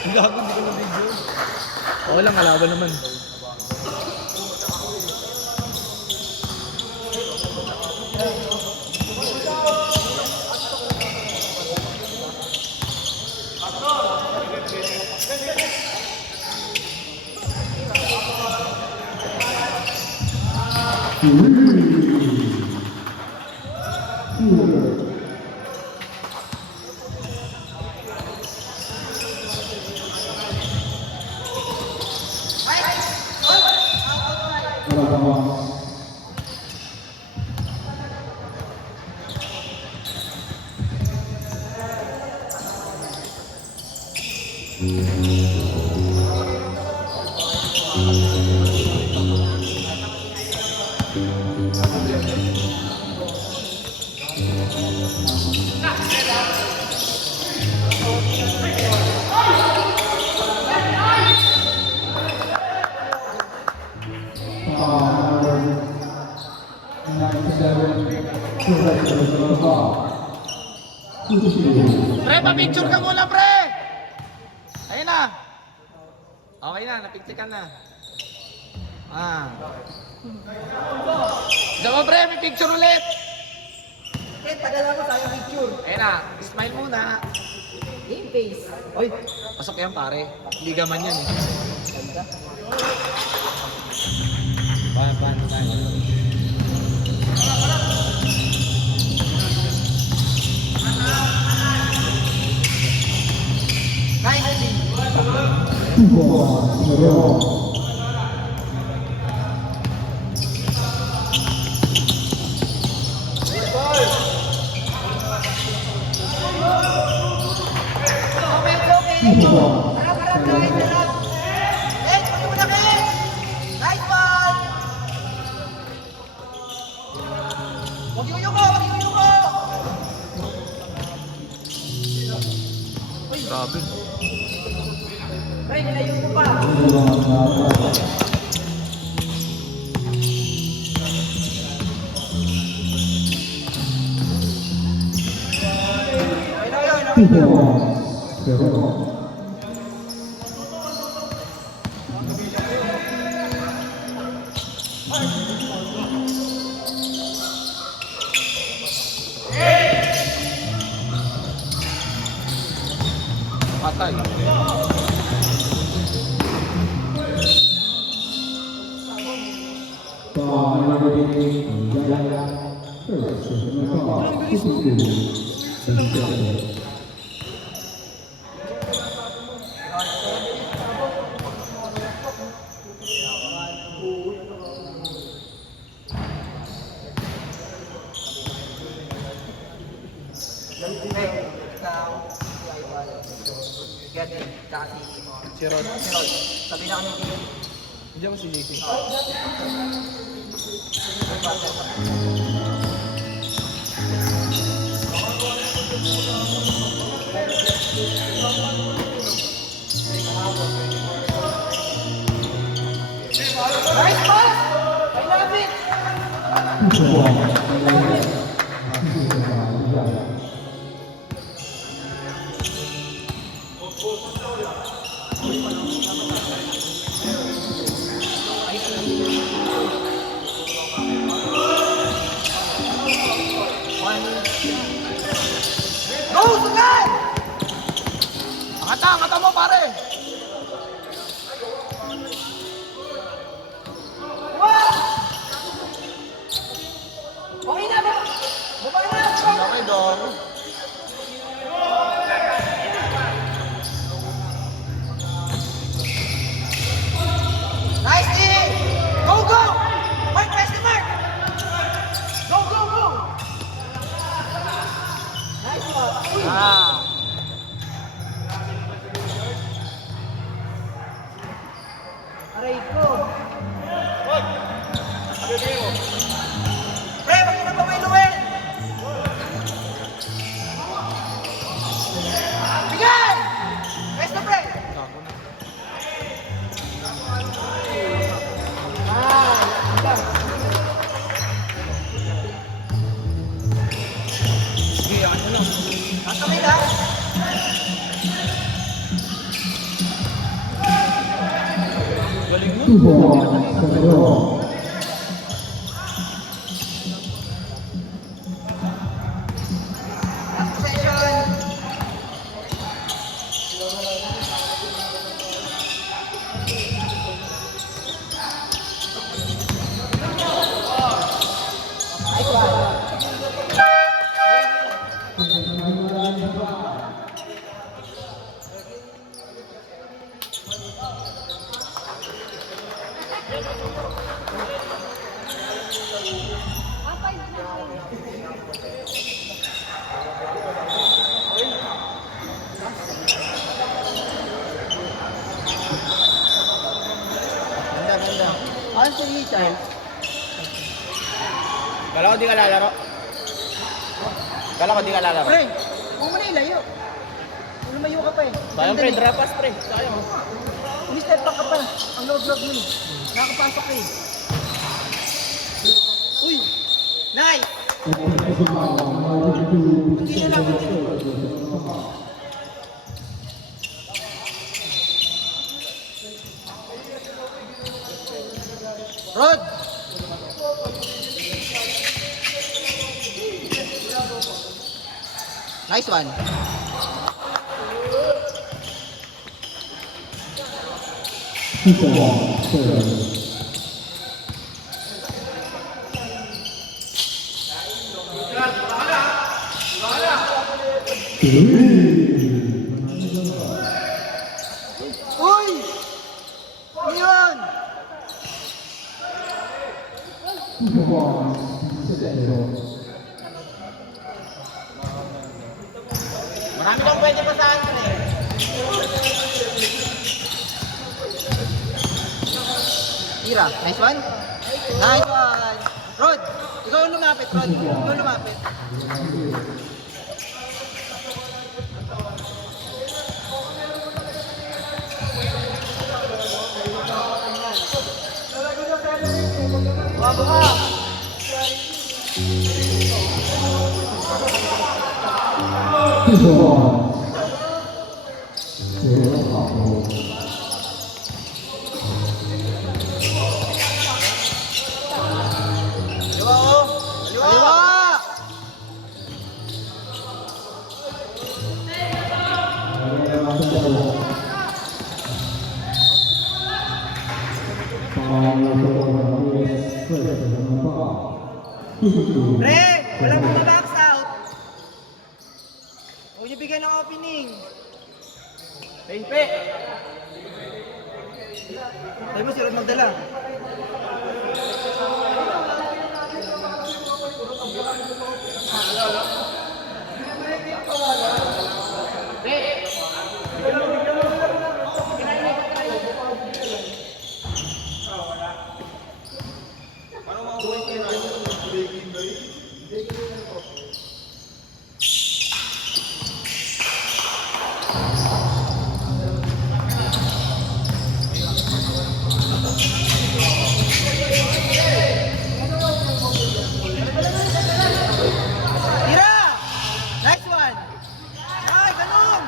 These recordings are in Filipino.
Hindi ako, hindi ko na-video. Okay lang, kalaban naman. Pre, pa-picture ka muna, pre! Ayun na! Okay na, napicture ka na. Diyan mo, pre, may picture ulit! Tagal ako tayo picture. Ayun na, smile muna. Game face. Uy, pasok yan, pare. Hindi gaman yan eh. Ganda. Paano tayo? Grabe. Ay, nilayo ko pa. Patay. Si Rod. Sabi na kami dito. Hindi ako si Nicky. Nice pass! I love it! Go, Sugan! Angata mo, pare! Okay na ba? Baba na! Okay, dong. Aray ko. Pre, wag mo na pawiluin! Bigay! Guys na, pre! Sige, ano lang. Kakamay na! Galing mo. Last possession! Nice one! Ganda, ganda. Ano sa Ethan? Kala ko di ka lalaro. Kala ko di ka lalaro. Pre, huwag mo na ilayo. Lumayo ka pa eh. Sayang pre, drop pass pre. Sayang. Umi-step back ka pa. Ang load vlog mo eh. Nakakapasok ka eh. Uy! Nice! Hindi na lang. Rod! Nice one. Uy! Ano yun? Marami kang pwede pa sa akin eh. Tira, nice one. Nice one. Rod, ikaw ang lumapit, Rod. Ikaw ang lumapit. Baba ka. Kaliwa ko. Kaliwa! Pre, walang bumabox out. Huwag niyo bigyan ng opening. Pe. Tayo mo si Rod magdala. Tira! Nice one! Ay, ganun!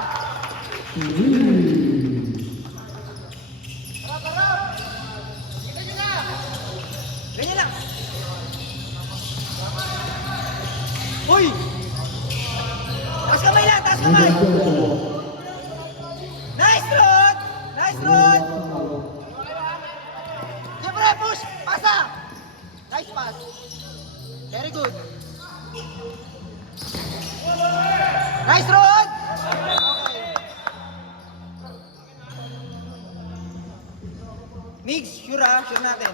Ganyan lang! Uy! Taas kamay lang! Taas kamay! Nice, Rod! Nice, Rod! Siyempre, push! Pasa! Nice pass! Very good! Nice, Rod! Okay. Migs, sure ha? Sure natin.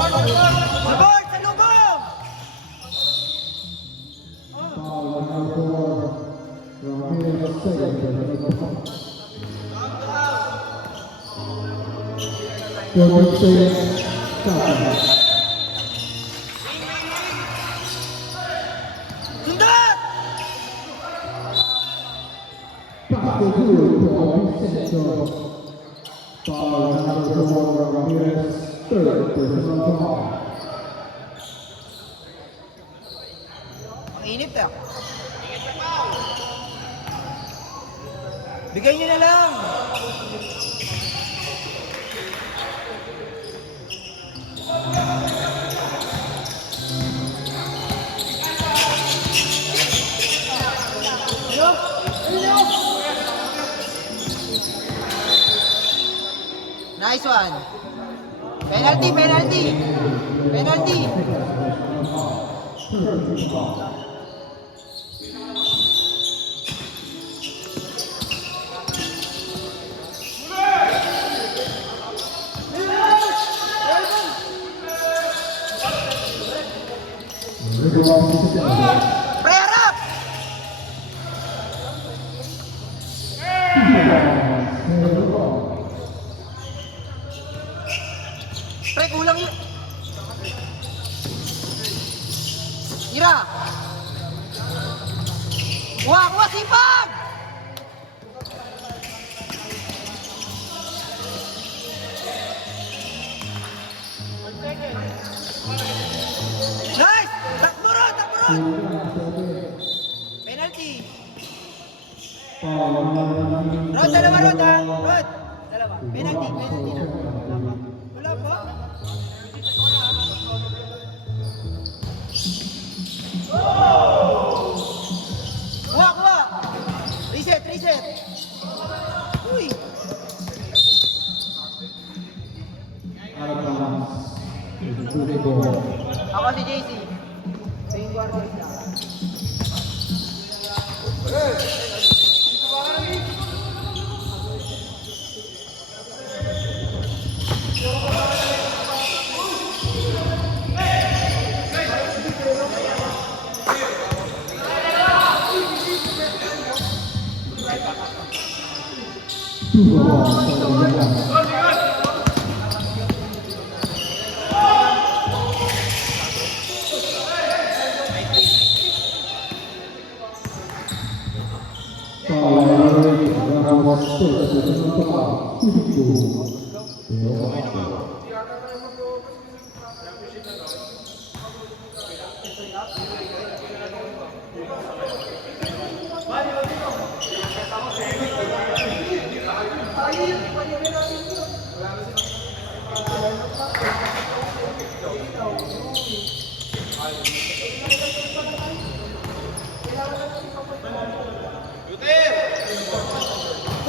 Support sa lubong! Sundot! Ang init ah. Bigay niyo na lang. Nice one. Penalty, penalty. Penalty. Pre, harap! Pre, kulang yun. Ira! Kuha, kuha, sipag! Nice! Takbo Rod! Takbo Rod! Penalty! Rod, dalawa Rod ha! Rod! Dalawa. Penalty, penalty na. Wala po? Kuha, kuha! Reset, reset! Uy! Ako si JC. Same guard isa.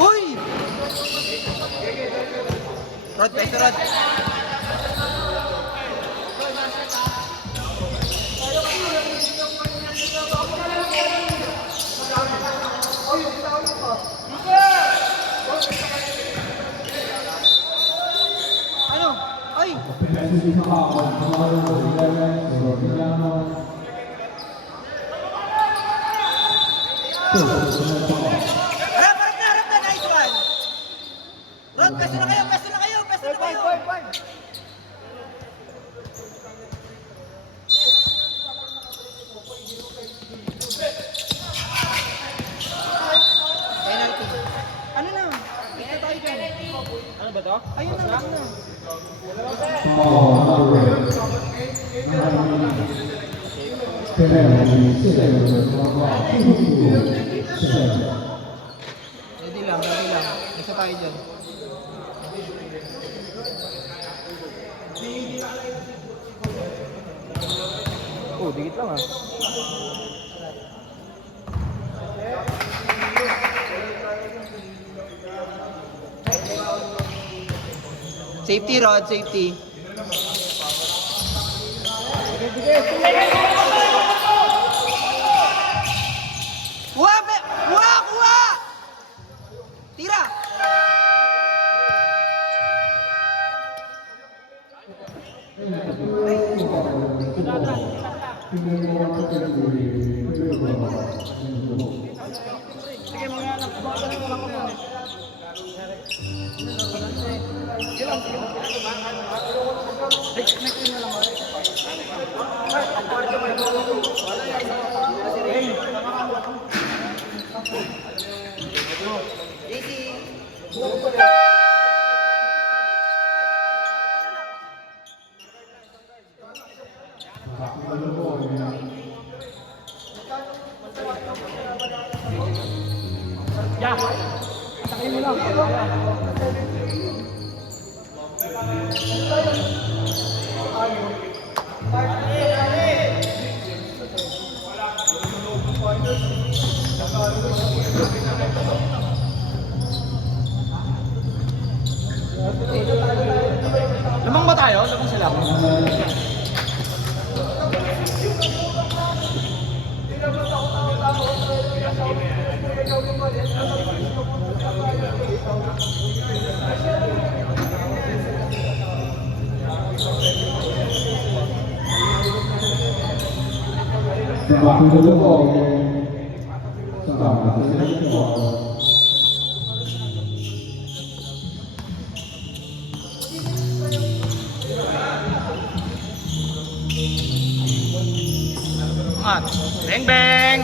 Uy! Rod, peso Rod. Ano? Ay! Harap na, nice one! Rod, peso na kayo, peso na kayo, peso na kayo! Penalty. Ano na? Ito tayo dyan. Ano ba to? Ayun na, ayun na. Ready lang, ready lang. Isa tayo dyan. Oh, dikit lang ah. Safety Rod, safety. Kuha! Kuha! Kuha! Tira! Lamang ba tayo? Lamang sila. Angat. Bang bang.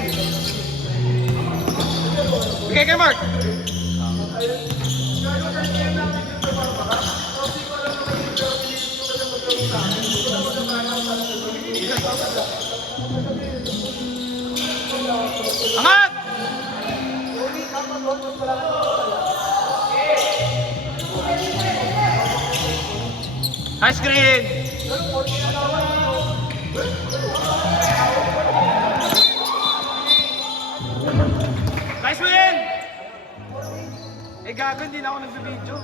Bigay kay Mark. Angat. High screen. Nice win! Eh gago, hindi na ako nag-video.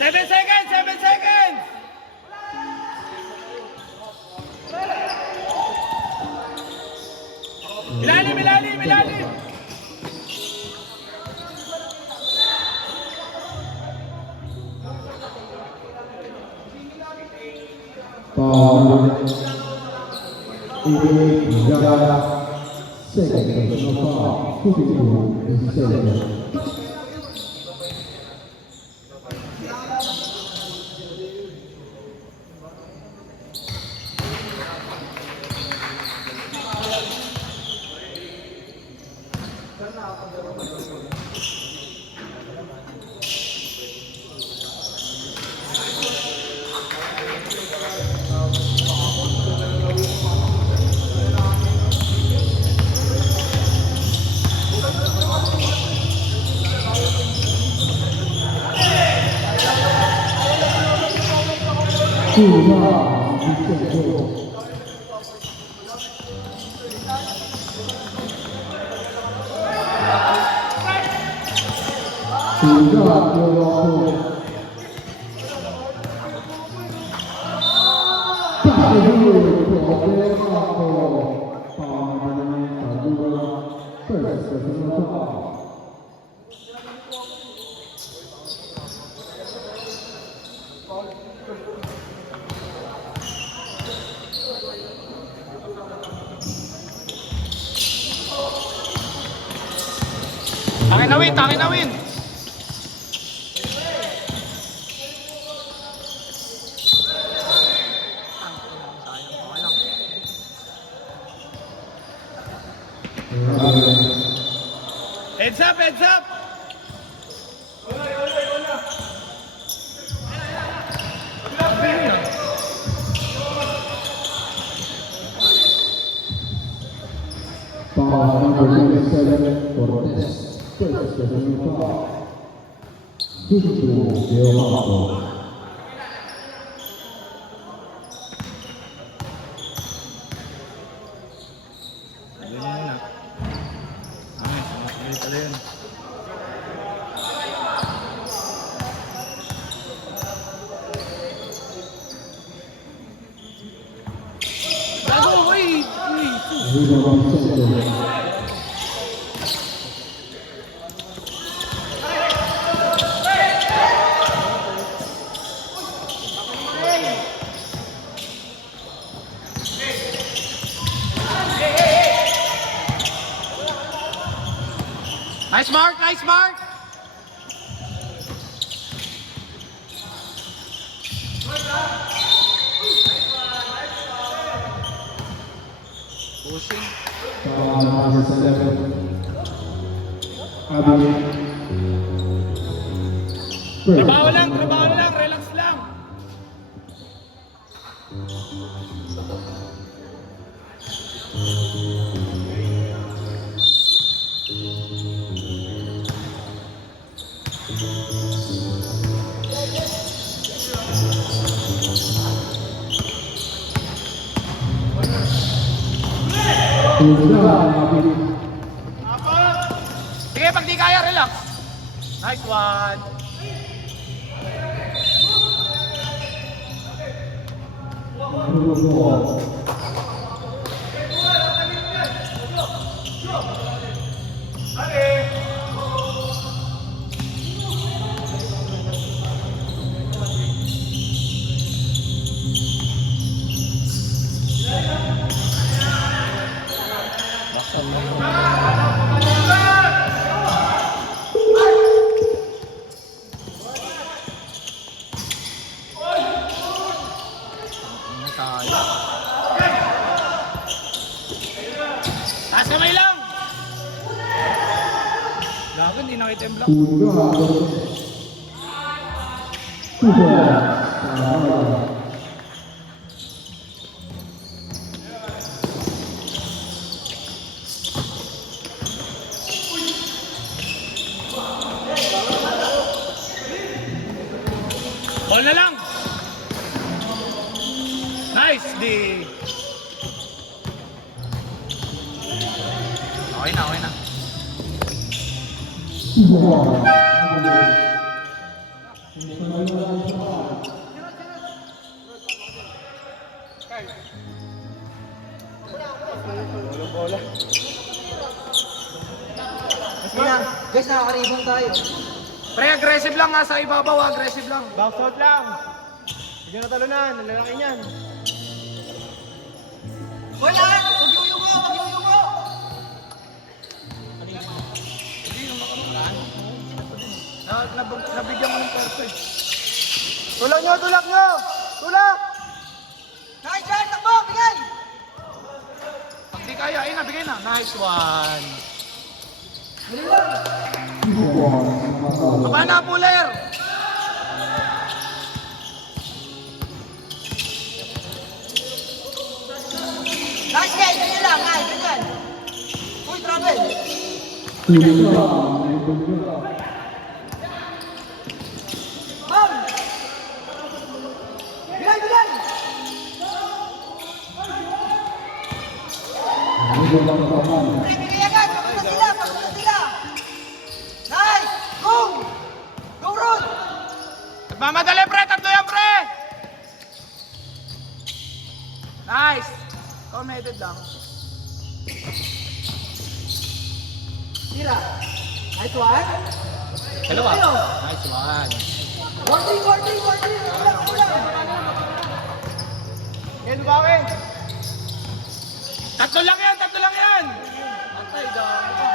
Seven seconds! Ilalim! Takin na win! Heads up! Ganyan muna. Nice. Matuloy pala yun. Gago! Uy! Uy! Nice mark, nice mark. Pushing. Trabaho lang, relax lang. Sige, pag di kaya, relax. Nice one. Taas kamay lang. Gago, hindi nakita yung block. Ball na lang. Nice, di. Okay na, okay na. Guys, nakakaribong tayo. Pre, aggressive lang nga sa ibabaw, aggressive lang. Bounce out lang. Hindi na talunan, nalalaki niyan. Wala! Huwag yung mo! Huwag yung mo! Nabigyan ko ng perfect. Tulak nyo! Tulak nyo! Tulak! Nice shot! Takbo! Bigay! Pag di kaya, ayun na, bigay na. Nice one. Baba na, puller! Nice guys! Ganyan lang! Nice! Ganyan! Uy, travel! Bam! Bilay! Bilay! Bigay agad! Papunta sila! Papunta sila! Nice! Go! Go, Rod! Nagmamadali, pre! Tatlo yan, pre! Nice! Committed lang. Tira! Nice one! Dalawa. Nice one. Warning! Warning! Warning! Ulang! Ulang! Yan, bawi! Tatlo lang yan! Tatlo lang yan! Atay, gago.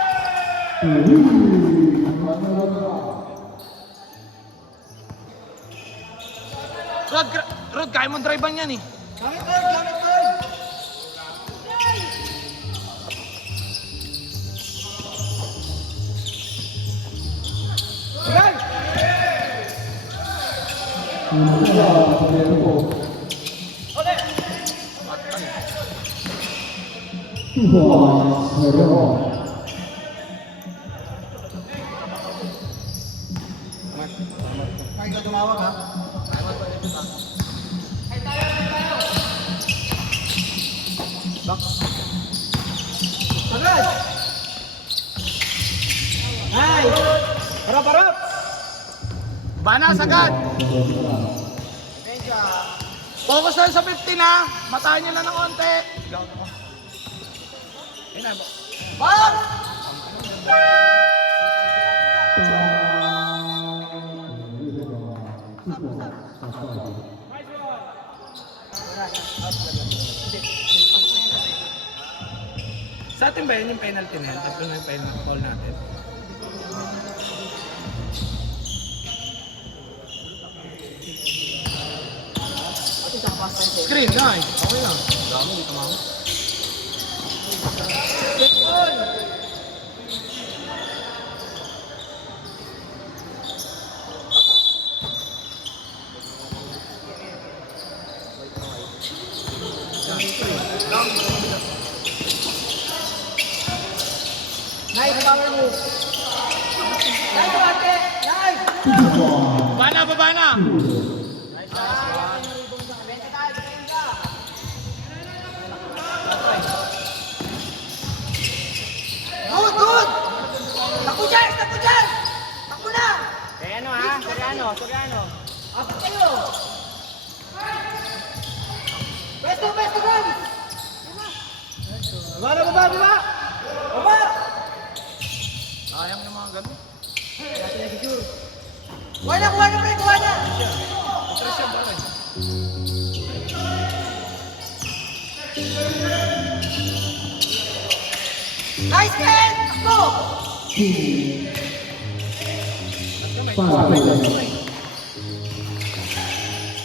Rod, kaya mo drivean yan eh. Gamit Rod! Gamit Rod! Ay, ikaw tumawag ha. Back. Agad! Ay! Harap, harap! Banas agad. Focus lang sa 15 ha. Matahan nyo lang ng konti. Ayun na. Bang! Sa atin ba yun yung penalty na yun? Tatlo na yung penalty foul natin. Screen, nice. Okay lang. Dami, hindi tumama. Nice power move. Nice, ate! Nice! Baba na, baba na. Good, good! Takbo dyan! Takbo dyan! Takbo na! Soriano ha? Soriano. Apat kayo! Pwesto, pwesto, guys! Baba na, baba, baba. Baba! Sayang yung mga ganun. Kuha na, pre! Kuha na! Nice, Ken! Takbo!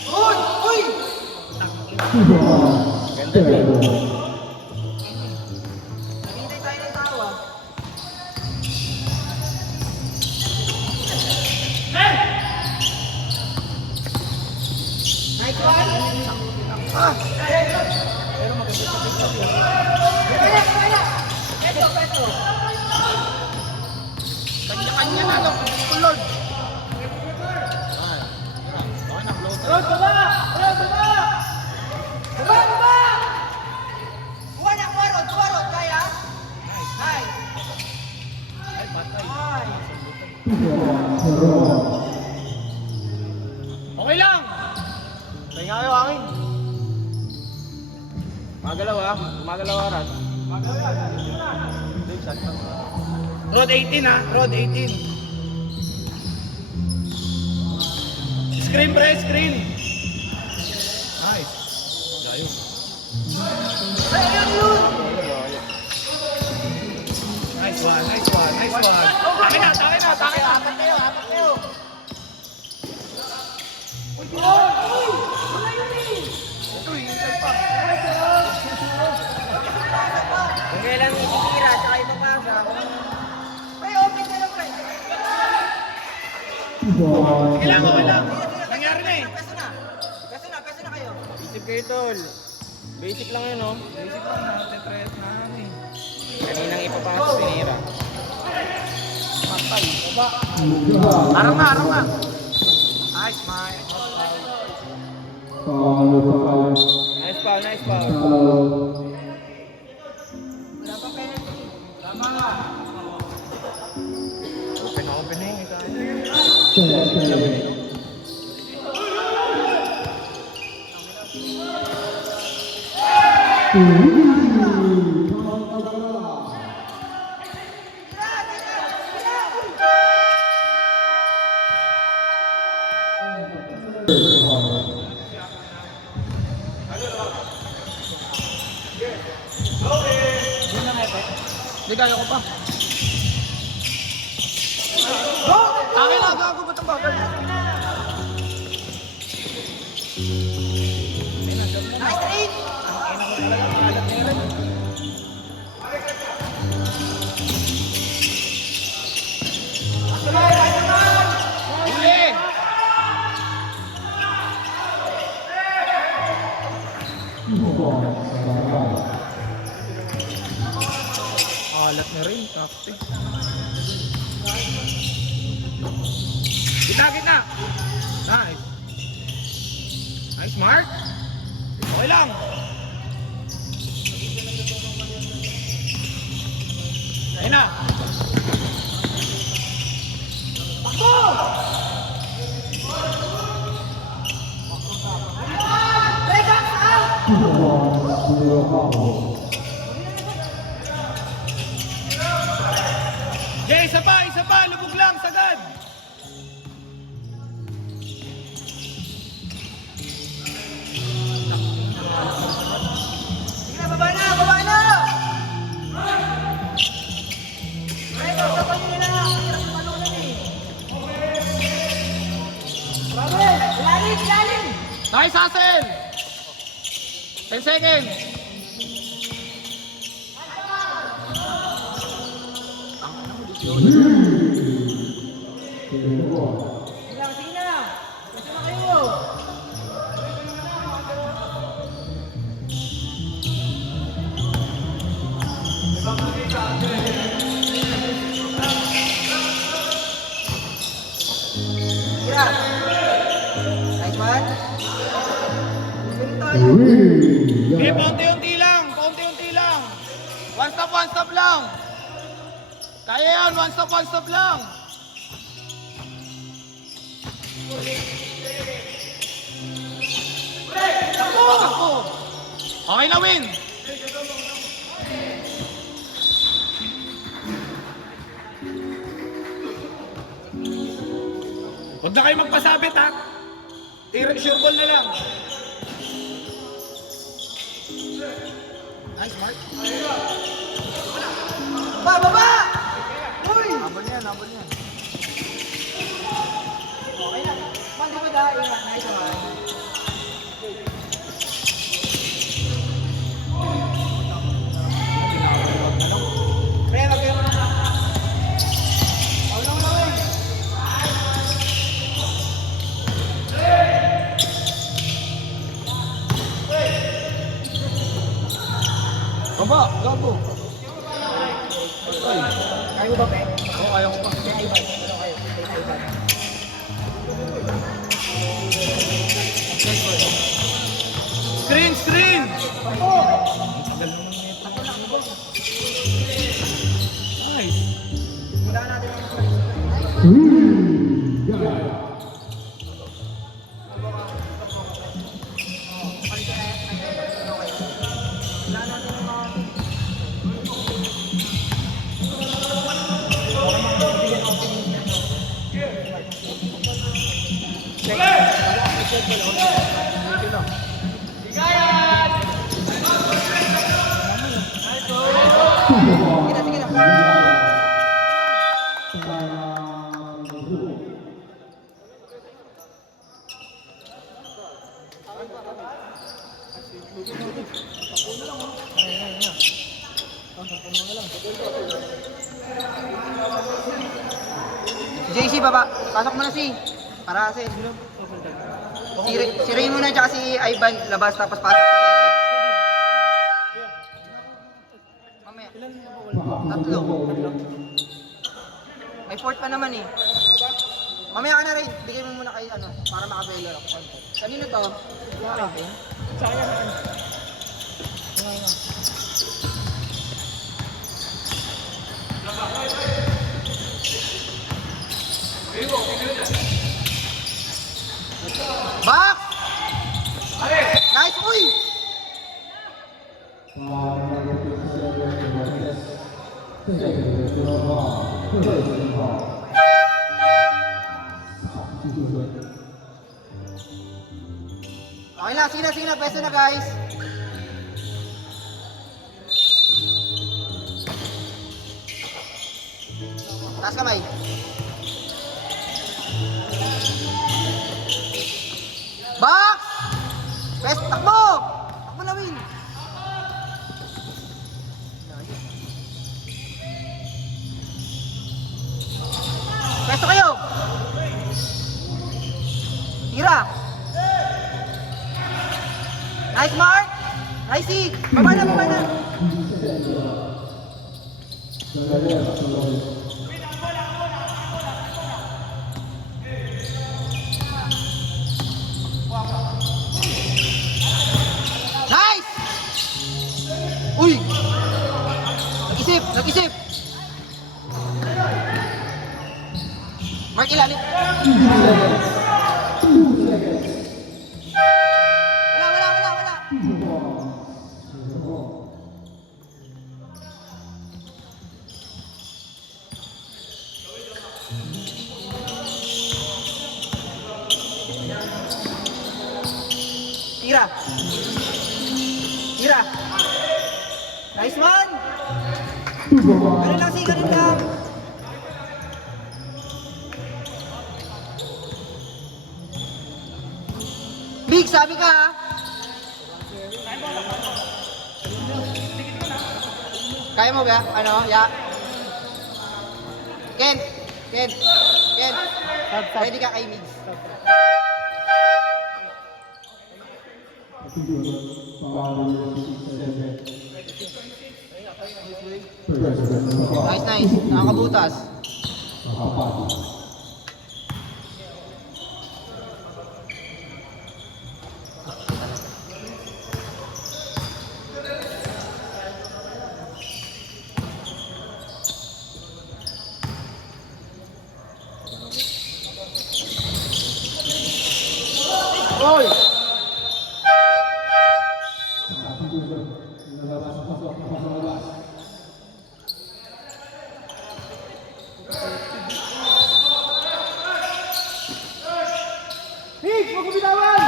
Good! Uy! Hintay tayo ng tao ah. Nice one! Kaya! Pesto, pesto! Kanya-kanya na, no? Tulog. Rod, baba! Rod, baba! Baba, baba! Kuha na, kuha, Rod, kaya? Nice! Okay lang. Pahinga kayo, akin. Magalaw ha? Magalaw aras. Rod 18 ha? Rod 18. Screen pre, screen. Nice. Gayo. Nice one, nice one, nice one. Takin na, takin na, takin na. Apat kayo, apat kayo! Ito, hintay pa. Kung kailan ititira, tsaka ipapasa. Pre, open ka lang, pre! Kailangan ko lang. Nangyari na eh. Pesto na! Pesto na, pesto na kayo! Isip kayo tol. Basic lang yun oh. Basic lang na, tetret na eh. Kaninang ipapasa sinira. Arang na, arang na. Nice, Mike. Nice foul, nice foul. Wala pang penalty. Open na open na yun. Hindi, kaya ko pa. Akin na, gago ba itong bagay? Nice trade! Huli! Alat na rin, kapte. Gitna, gitna! Nice, Mark. Okay lang. Ayun na. Jay, isa pa, lubog lang, sagad. Sige na, baba na, baba na! Ay, kasapan nyo na lang. Hirap yung ano lang eh. Grabe! Lalim, lalim! Nice, Hassel. 10 seconds. Sige na. Kasi na kayo. Tira. Nice one. Ganun tayo. Hindi, paunti-unti lang. Paunti-unti lang. One stop lang. Kaya yan, one stop lang. Takbo. Okay na, win. Huwag na kayo magpasabit, ha? Sure ball na lang. Nice, Mark. Baba! Uy! Habol niyan. Okay na. Mali ko dahil. Nice one. Pre, wag kayo mga. Wala eh. Baba, gago. Kaya mo ba, pre? Oo, kaya ko pa. Kaya iba. Ano kayo? Kaya iba. Screen! Nice. Wala natin ang Sige na. JC, baba. Pasok mo na si. Para kasi. Si Ray muna tsaka si Ivan labas tapos pasok si Keke. Mamaya. Tatlo. May fourth pa naman eh. Mamaya ka na Ray. Bigay mo muna kay ano para makabelo ako. Kanino to? Sayang. Box! Nice, uy! Okay na, sige na, pwesto na guys. Taas kamay. Box! Pwesto, takbo! Takbo na win. Pwesto kayo. Tira. Nice mark. Nice seek. Baba na. Wala. Tira. Tira. Nice one. Ganun lang si, ganun lang. Big, sabi ka ha. Kaya mo ba? Ano? Ya. Ken. Ready ka kay Migs. Nice. Nakakabutas. Oy! Big, huwag mo bitawan!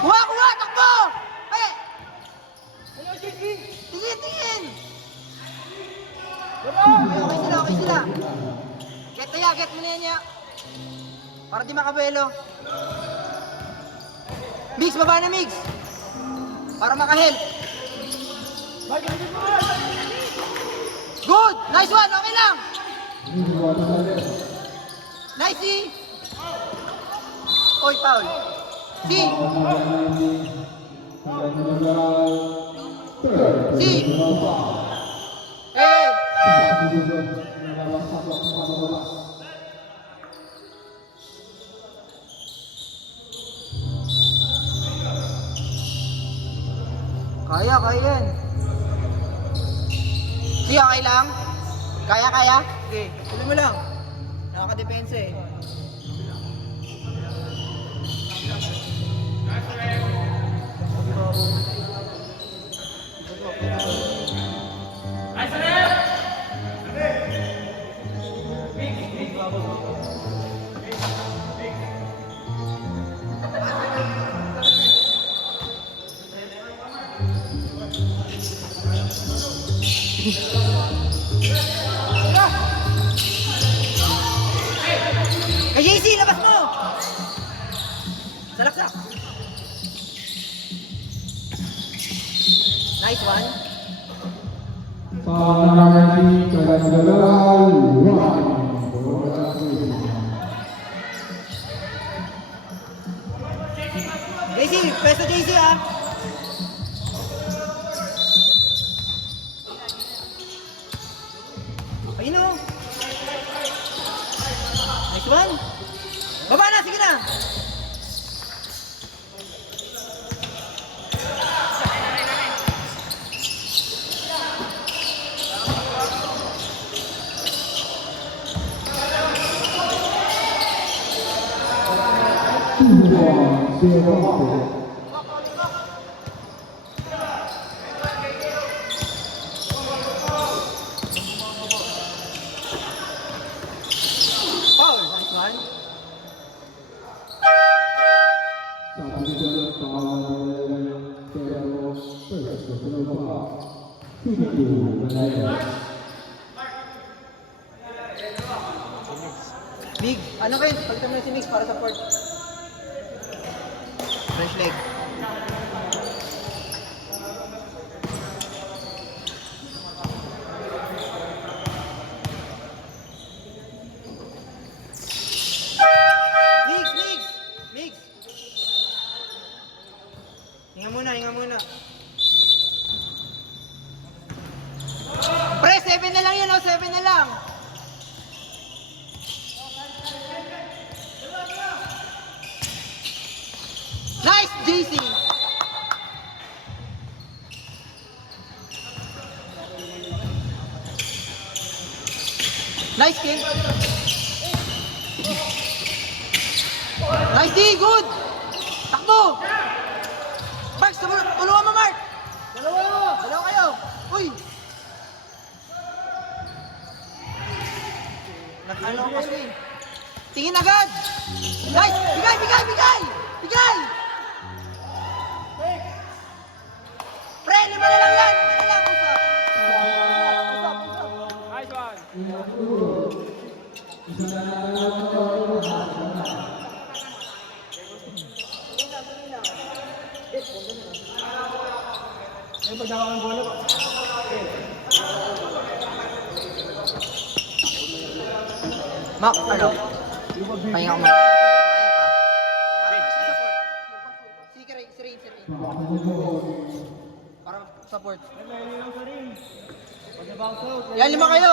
Kuha! Takbo! Ay! Tingin! Okay sila. Get mo na yan ya. Para di makabelo. Mix, baba na Mix. Para makahelp. Good! Nice one! Okay lang! Nice C! Oy, foul. C! C! Hey! Kaya yan. C, okay lang? Kaya? Okay, tuloy mo lang. Nakaka-depensa eh. JC, labas mo! Salaksak! Nice one. JC, pwesto JC ah! Ayun o! Nice one! Baba na! Sige na! Foul! Nice one! Big, ano kayo? Palitan mo na si Mix para sa port. Fresh leg. Mix! Hinga muna. Pre, 7 na lang yun, 7 na lang. Nice, JC! Nice, King! Nice D, good! Takbo! Mark, tulungan mo, Mark! Dalawa kayo! Uy! Nag-ano ako kasi. Tingin agad! Nice! Bigay! Pre, 5 na lang yan! 5 na lang! Usap! Nice one. Mak, ano? Pahinga ko muna. Sige, si Rain. Para support. Yan, 5 kayo.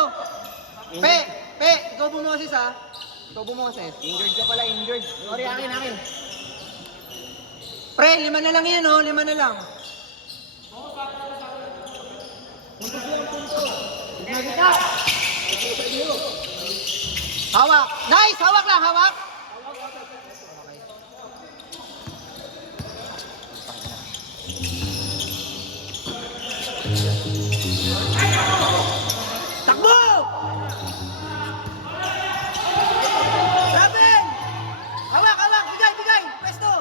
Pe, ikaw bumoses ha. Ikaw bumoses. Injured ka pala, injured. Sorry, akin. Pre, 5 na lang yan, oh. 5 na lang. Hawak. Nice! Hawak lang, hawak. Takbo! Raben! Hawak! Bigay! Pwesto!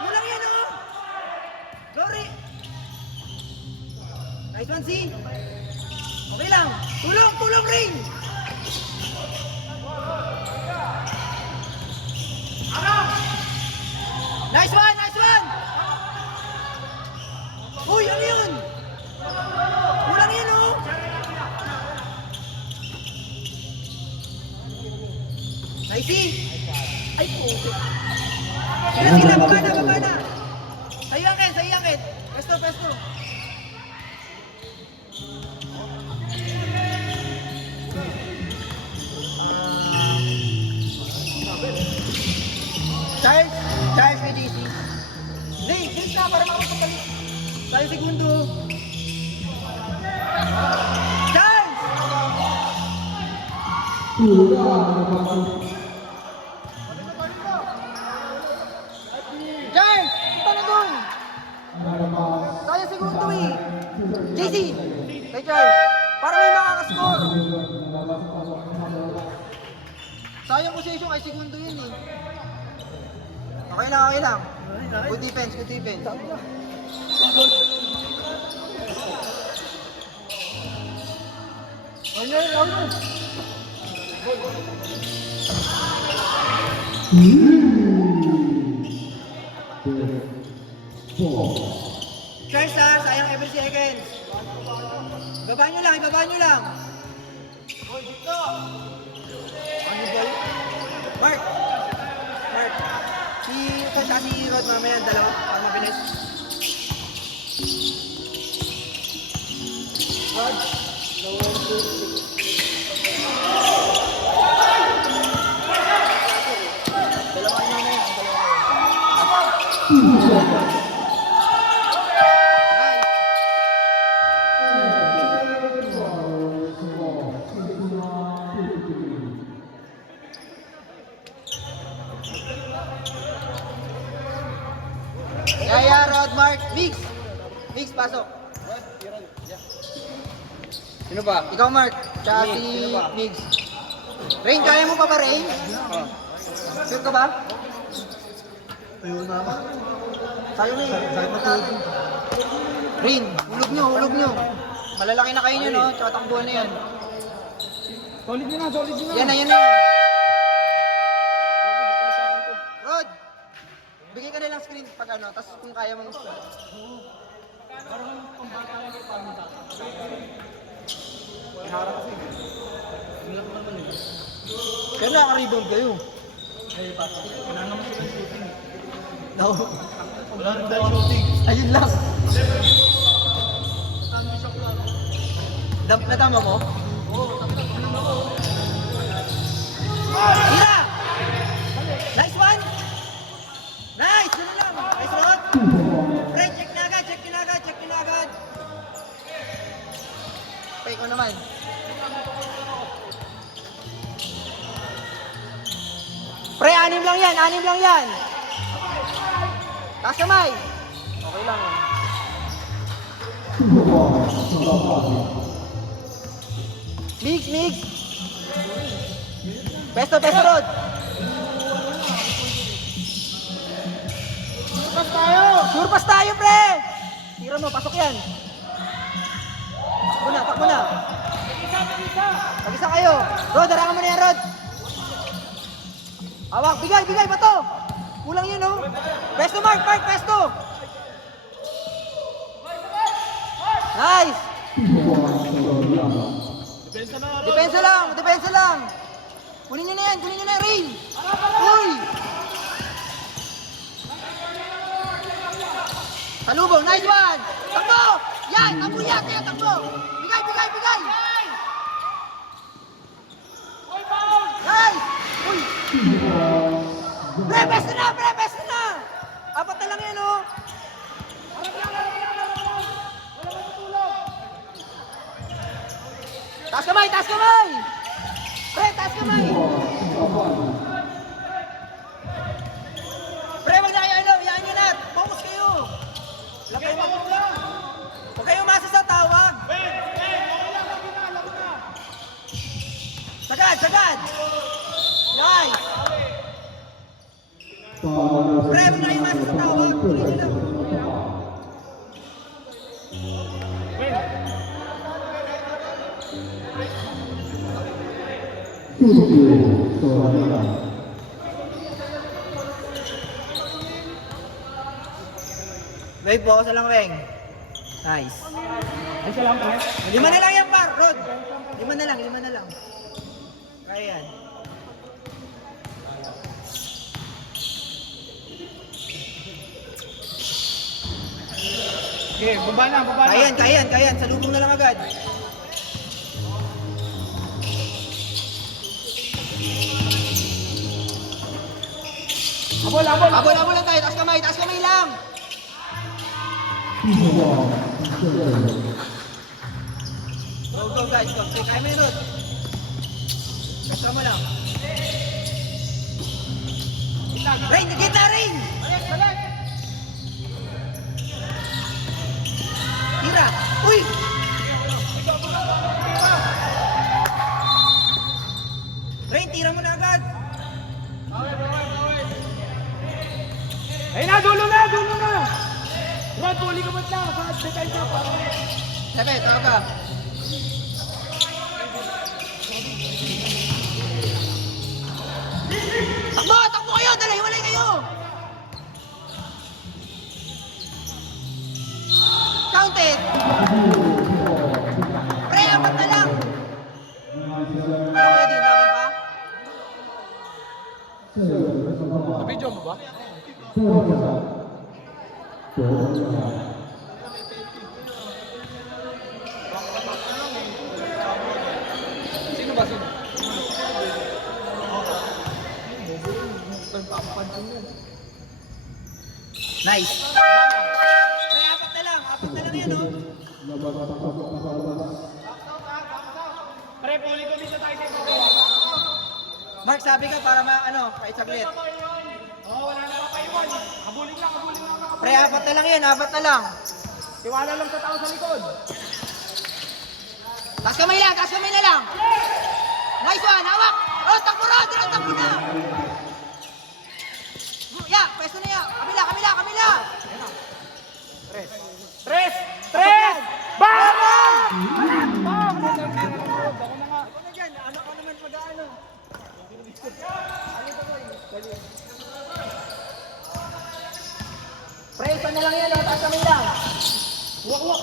Kulang yan, oh! Glory! Nice one, C! Okay lang! Tulong, Ring! Nice one! Uy, ano yun? Kulang yan, oh! Nice, C! Ay, po! Sila, baba na! Sa'yo angkin! Pesto! Charles kay JC. Please na, para makapagpalit. Tayo segundo. Charles! Charles! Ito na doon! Tayo segundo eh. JC! Kay Charles. Para may makakascore. Sayang position kay segundo yun eh. Okay lang. Good defense. Charles, sayang every second. Ibaba nyo lang. Mark. Si Rod mamaya, dalawa, pag mabilis. Rod. Dalawa kayo mamaya, Yaya, Rod, Mark, Mix, pasok. Sino ba? Ikaw, Mark, tsaka si Mix. Rain, kaya mo pa ba, Rain? Sure ka ba? Ayun na ako. Sayo na Rain, hulog nyo. Malalaki na kayo nyo, no? Tsaka takbuhan na yan. Solid nyo na. Yan na. Rod, bigay ka nilang screen pag ano, tapos kung kaya mong... Kaya naka-rebound kayo. Wala rin tayo shooting. Ayun lang. Natama mo? Tira! Nice one! Nice! Ganun lang! Nice Rod! Pre, check na agad! Pay ko naman. Pre, anim lang yan, anim lang yan. Taas kamay. Okay lang. Mix. Pesto, Rod. Surpas tayo, pre. Tira mo, pasok yan. Takbo na. Pag-isa kayo. Rod, harangan mo na yan, Rod. Hawak, bigay, bato. Kulang yun, oh. Pesto, Mark, pesto. Nice. Depensa lang. Kunin nyo na yan, Rain. Uy. Talubong, nice one. Takbo. Yan, takbo. Bigay. Nice. Uy. Pre, pesto na. Apat na lang yan, oh. Taas kamay! Pre, taas kamay! Pre, wag na kayo, iyaan nyo na! Focus kayo! Huwag kayo umasa sa tawag! Sagad! Nice! Pre, wag na kayo umasa sa tawag! Tuloy nyo lang! Wait, focus na lang, Weng. Nice. Lima na lang yan, par, Rod. Lima na lang. Kaya yan. Okay, baba na. Kaya yan. Salubong na lang agad. Abol lang tayo. Taas kamay lang. Go guys, go. Kaya mo yun, Rod. Kasama mo lang. Rain, gitna, Rain! Tira! Uy! Rain, tira mo na agad! Ayun na, dulo na! Rod, puli ka ba't lang? Sa detay ka pa. Sebe, tawag ka. Takbo kayo! Dala, hiwalay kayo! Counted! Pre, apat na lang! Ano kaya din? Laban pa? Video mo ba? Sino ba? Nice! Pre, apat na lang yan, oh! Pre, puli ko din siya tayo. Mark, sabi ka para kahit saglit. Wala na pa iwan. Habulin lang. Pre, apat na lang. Tiwala lang sa tao sa likod. Taas kamay na lang. Nice one, hawak. Oh, takbo na. Ya, pwesto na ya. Kamila. Tres! Bam! Ako naman mag-ano. Pre, isa na lang yan, taas kamay lang. Wak.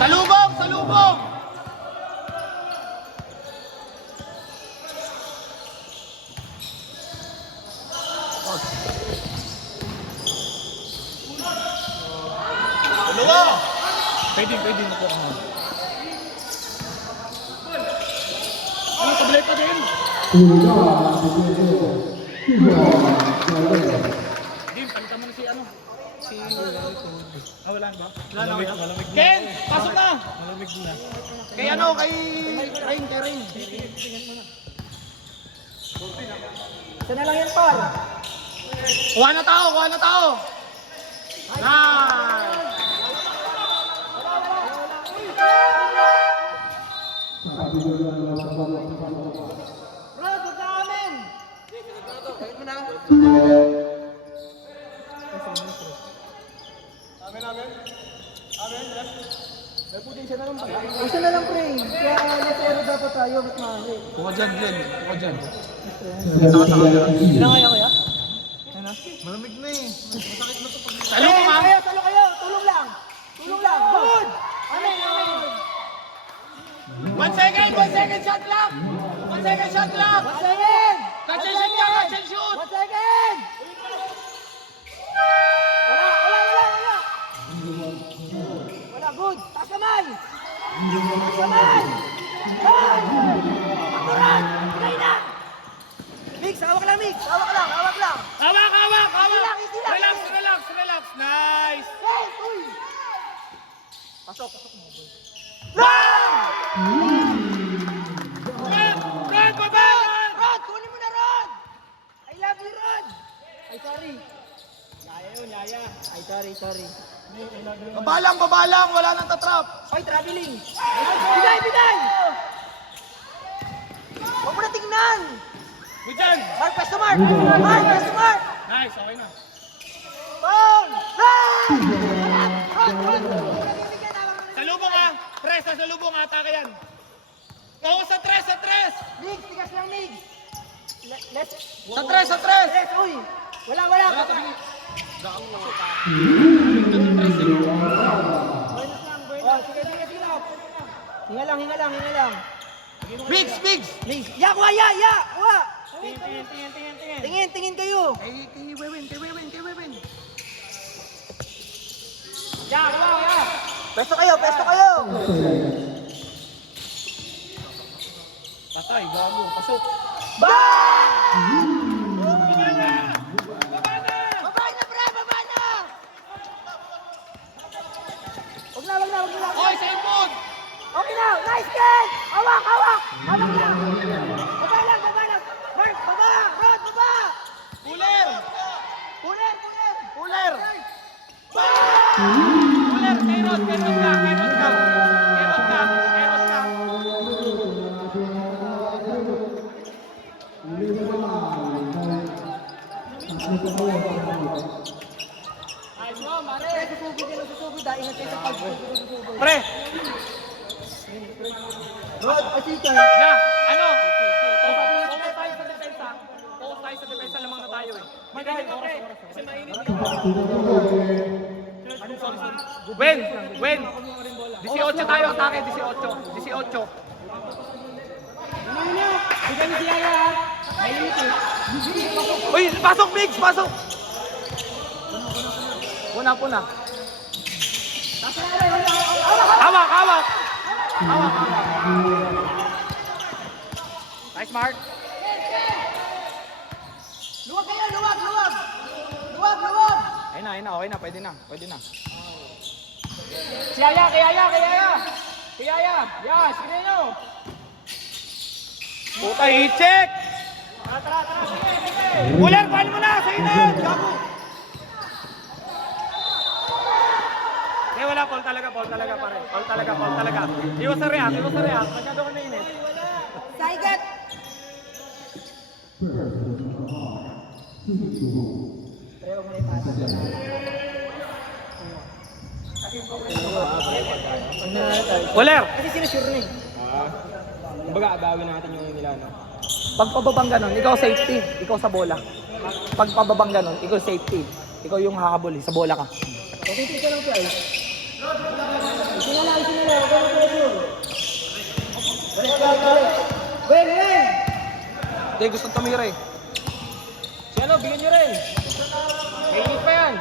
Salubong! Dalawa! Pwede mo po ako. Ano, sablay pa din? Dim, palitan mo na si wala na ba? Malamig. Ken, pasok na! Malamig na. Kay Rain. Isa na lang yan, par. Kuha na tao, kuha na tao. Nice! Bro, good na amin. Kahit mo na. Isa na lang, pre. Kaya nasero dapat tayo, mas maaari. Kuha dyan, Glenn. Kuha dyan. Ilang kaya, kuya? Malamig na eh. Salo ko, ma'am. Salo kayo. Tulong lang. Tulong lang. Good. Amen, amen. 1 second shot lang. 1 second shot lang. 1 second. Catch and shoot ka, catch and shoot. 1 second. Wala. Wala, good. Taas kamay. Taas kamay. Paturan. Higay na. Mix, hawak lang, Mix. Hawak lang. Hawak. Easy lang. Relax. Nice. Hey, uy. Pasok. Rod, baba! Rod, kunin mo na, Rod! I love you, Rod! Ay, sorry. Yaya. Ay, sorry. Babalang, wala nang tatrap. Hoy, traveling! Biday! Huwag mo na tingnan! Good dyan. Mark, press to Mark! Nice, okay na. Ball! Run! Rod! Salubong ha. Tres, salubong, atake yan. Focus sa tres. Migs, tigas lang, Migs! Let's... Sa tres. Tres, uy! Wala! Minus lang, Bernard. Oh, sige. Hinga lang. Bigs. Migs, kuha! Tingin kayo! Kay Wewin. Kuha! Pesto kayo! Patay, gago. Pasok. Baba na! Wag na. Oy, cellphone. Okay na! Nice catch! Hawak lang! Baba lang! Mark, baba! Rod, baba! Cooler. Puller! Cooler, kay Rod ka. Susugod dahil ingat kayo sa pag-susugod. Pre, Rod, asika! na, ano? Focus tayo sa depensa. Lamang na tayo eh. Magaling ka, pre. Kasi mainit ka. Wen. 18 tayo, atake. 18. Bigyan niyo si Yaya! Mainit eh! Uy, pasok, Bigs, pasok. Puna. Hawak. Nice, Mark. Luwag kayo! Luwag! Ayun na, pwede na. Si Yaya! Kay Yaya! Yes! Sige nyo! Puta, i-check! Tara! Cooler, paano mo na? Sa'yo na yan! Gago! Wala, Paul talaga, pare. Paul talaga. Iwas sa react. Masyado ka mainit. Saigat! Cooler! Kasi sinusure na eh. Kumbaga, agawin natin yung nila, no? Pag pababang ganon, ikaw safety. Ikaw sa bola. Pag pababang ganon, ikaw safety. Ikaw yung hakabol, sa bola ka. Okay, tika lang siya eh. Ito na lang. Huwag ka mag-pressure. Wen! Hindi, gusto tumira eh. Si ano, bigyan nyo rin. Mainit pa yan.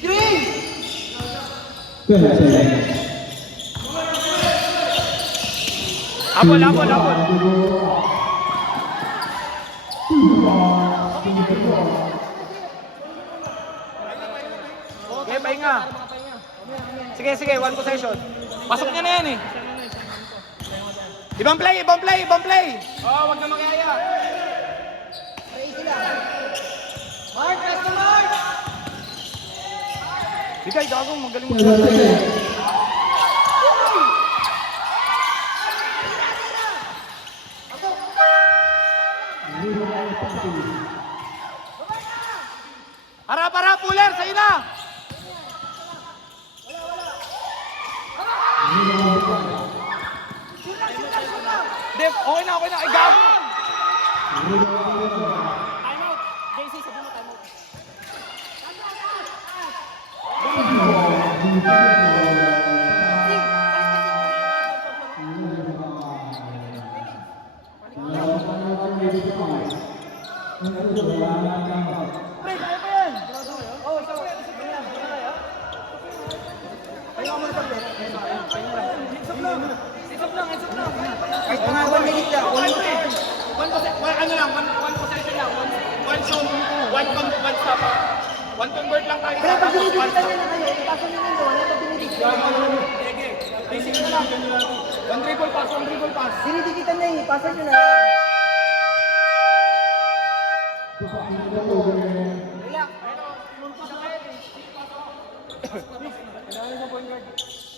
Screen! Abol. Okay, pahinga. Sige, 1 possession. Pasok niya na yan eh. Ibang play, ibang play, ibang play. Oh, wag na magyaya. Crazy lang. Mark, rest to Mark! Bigay, gago, magaling mo. Harap, harap, Puller, sa'yo na. Dep, okay na, okay na. Ay, gago. Timeout. JC, sabi mo timeout. Pre, kaya pa yan. Oh, isa lang. Ayaw mo na sa plate. Isap lang, isap lang. Kahit mga 1 minute lang. Ano lang, one possession lang. One shoot, one stop. One convert lang tayo. Pero pag dinidikitan niya na kayo, ipasa niyo na doon. Pag dinidikitan niyo na lang. Basic na lang. One dribble pass, one dribble pass. Dinidikitan niya, ipasa niyo na lang.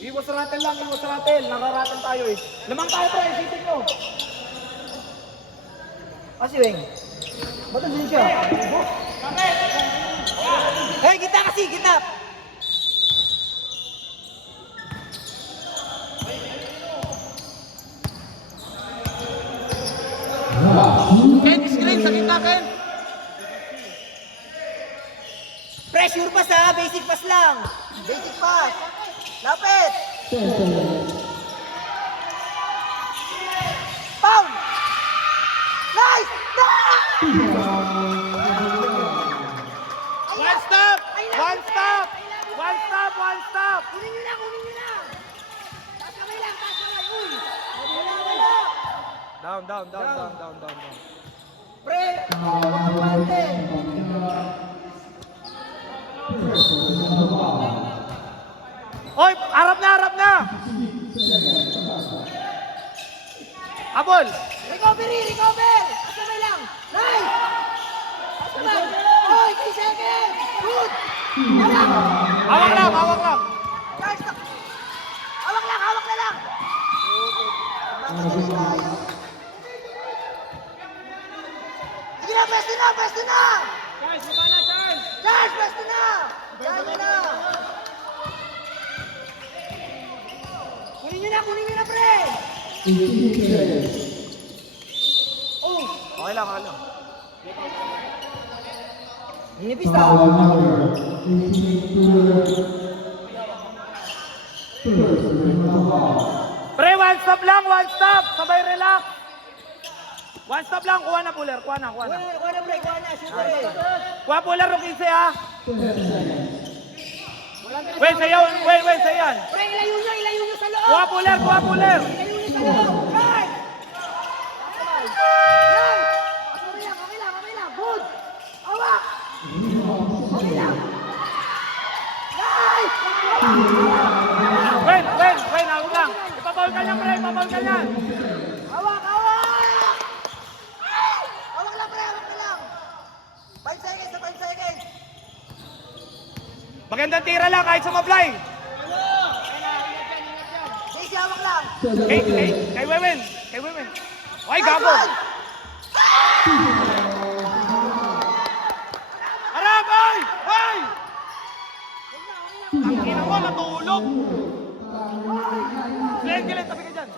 Iwas rattle lang, iwas rattle. Nararatel tayo eh. Lamang tayo pre, isipin nyo. Kasi Weng. Ba't andun siya? Hey, kita kasi, kita! Ken, screen sa gitna, Ken. Pressure pass ha, basic pass lang. Basic pass. Lapit. Foul. Nice. One stop! One stop! One stop! One stop! Kunin nyo na, kunin nyo na. Taas kamay lang, taas kamay. Uy. Wala. Down. Pre, huwag kang bante. Hoy, harap na! Abol! Recover! Taas kamay lang. Nice. Taas kamay. Oy, 3 seconds. Good. Hawak lang! Charge na. Hawak na lang. Sige na, pwesto na. Charles, iba na, Charles! Charge, pwesto na. Charge na. Kunin nyo na, pre. Oh, Okay lang. ninipis na. Pre, one stop lang, one stop! Sabay relax! One stop lang, kuha na, Puller, kuha na. Kuha na, pre, shoot pre. Kuha, Puller, Rukise, ha? Wait, sayan! Pre, ilayo nyo sa loob. Kuha, Puller! Ilayo nyo sa loob. Right. Right. Okay lang. Good. Awak. Okay lang. Right. Wait, hawak lang! Ipapaul ka niyan, pre, ipapaul ka niyan! Awak. Awak lang, pre, 5 seconds. 5 seconds. Magandang tira lang, kahit sumablay! JC, awak lang. Kay Wewen! Ay, gago! Harap, ay! Ang ina mo, natulog! Glenn, tabi ka dyan!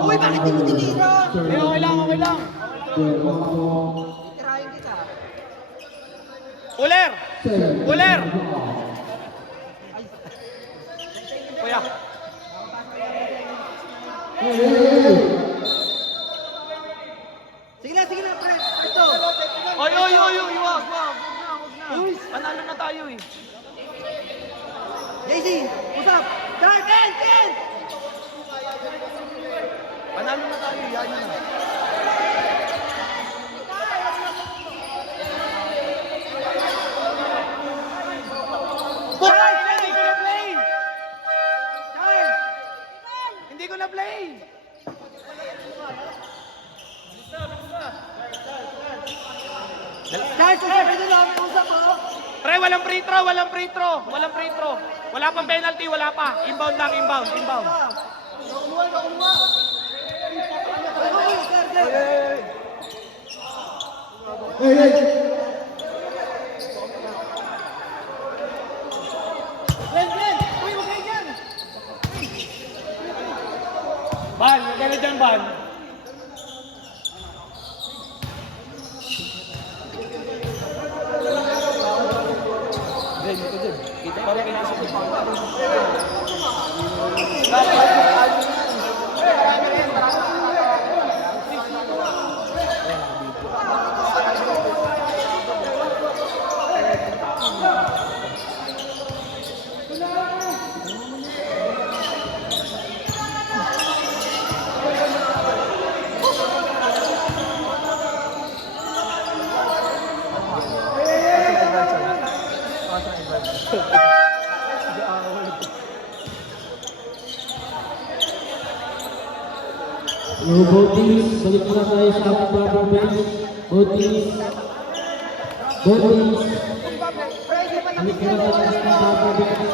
Uy, bakit di mo tinira? Okay lang. Tirahin kita. Puller! Kuya. Sige na, pre. Ito. Oy, wag na. Panalo na tayo eh. JC, usap. Drive, Ken. Panalo na tayo, yan na. Pre, walang free throw, walang free throw. Walang free throw. Wala pang penalty, wala pa. Inbound lang, inbound, inbound. Ban, huwag ka na dyan, Ban. Yung both teams, balik muna tayo sa ating proper bench. Both teams. Both teams. Balik muna tayo sa ating proper bench.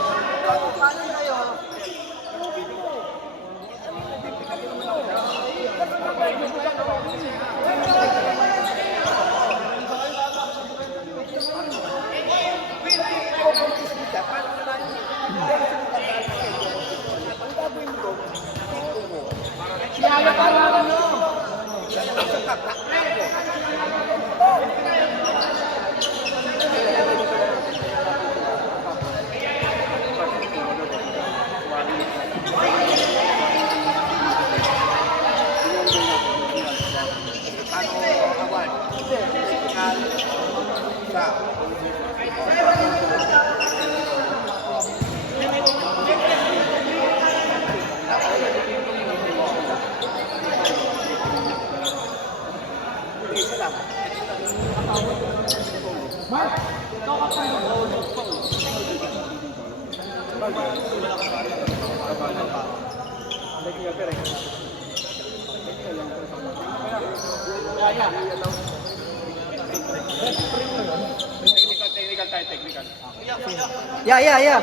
Yeah.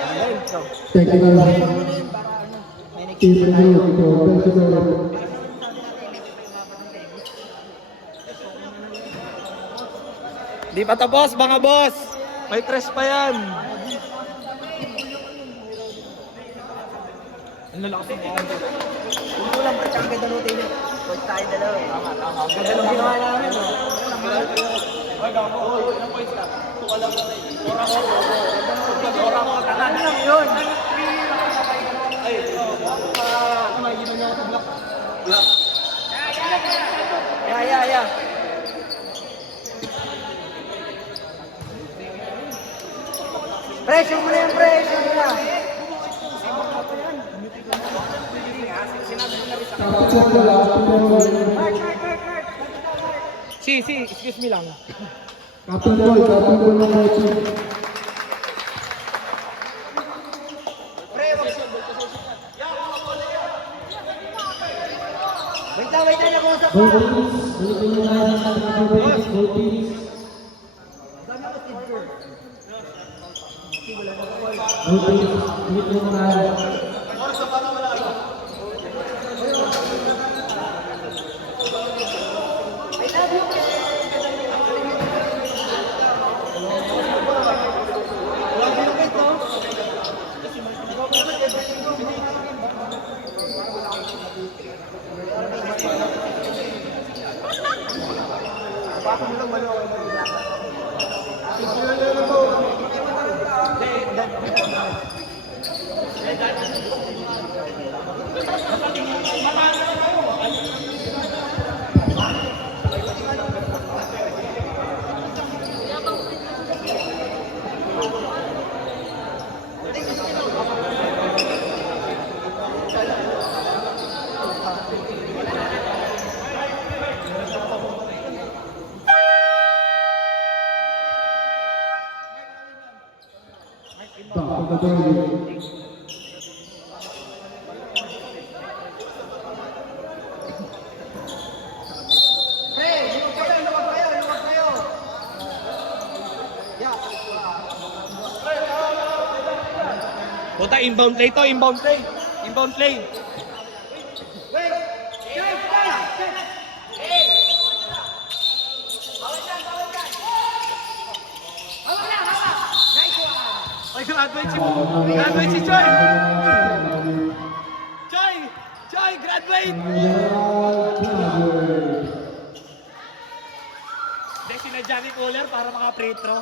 Technical. Team review. Technical. Di pa tapos, mga boss. May tres pa yan. Ano lang kasi mo? Hindi lang pa siyang ganda nutin yun. Coach tayo dalawa eh. Tama. Ganda nung ginawa namin. Ilang points lang? Tuka lang na Ora ko. Ano lang yun? Yeah. Pressure mo na yung pressure mo na. Si, excuse me lang. Captain Boy ng coaching. Wait na, nag-uusap Both na. teams, balik muna tayo sa ating proper bench. Both teams. Both teams, balik muna tayo. Pre, lumag kayo. Yeah. Puta, inbound play to, inbound play. Inbound play. Ay, graduate si Choi. Choi, graduate. Hindi, sila Johnny Cooler para maka-free throw.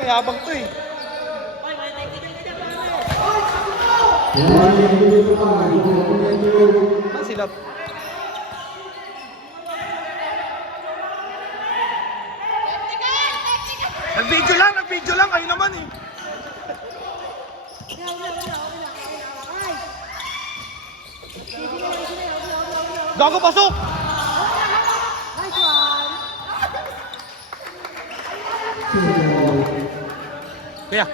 May habang to eh. Ah, sila. Nag-video lang, kayo naman eh. Gago, pasok! Kaya,